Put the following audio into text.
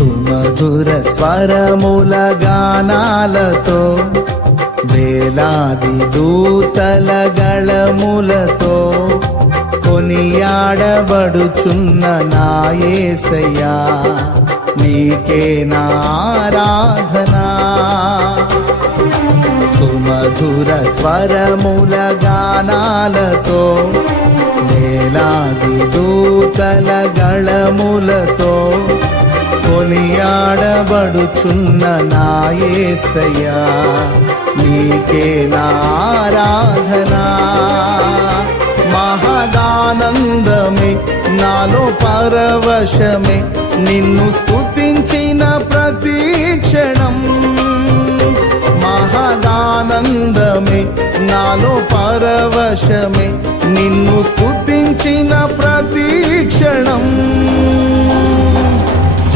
సుమధుర స్వరముల గానాలతో వేలాది దూతల గళములతో కొనియాడబడుచున్న నా యేసయ్యా నీకే నా ఆరాధనా. సుమధుర స్వరముల గానాలతో వేలాది దూతల గళములతో కొనియాడబడుచున్న నా యేసయ్యా నీకే నా ఆరాధనా. మహదానందమే నాలో పరవశమే నిన్ను స్తుతించిన ప్రతి క్షణం. మహదానందమే నాలో పరవశమే నిన్ను స్తుతించిన ప్రతి క్షణం.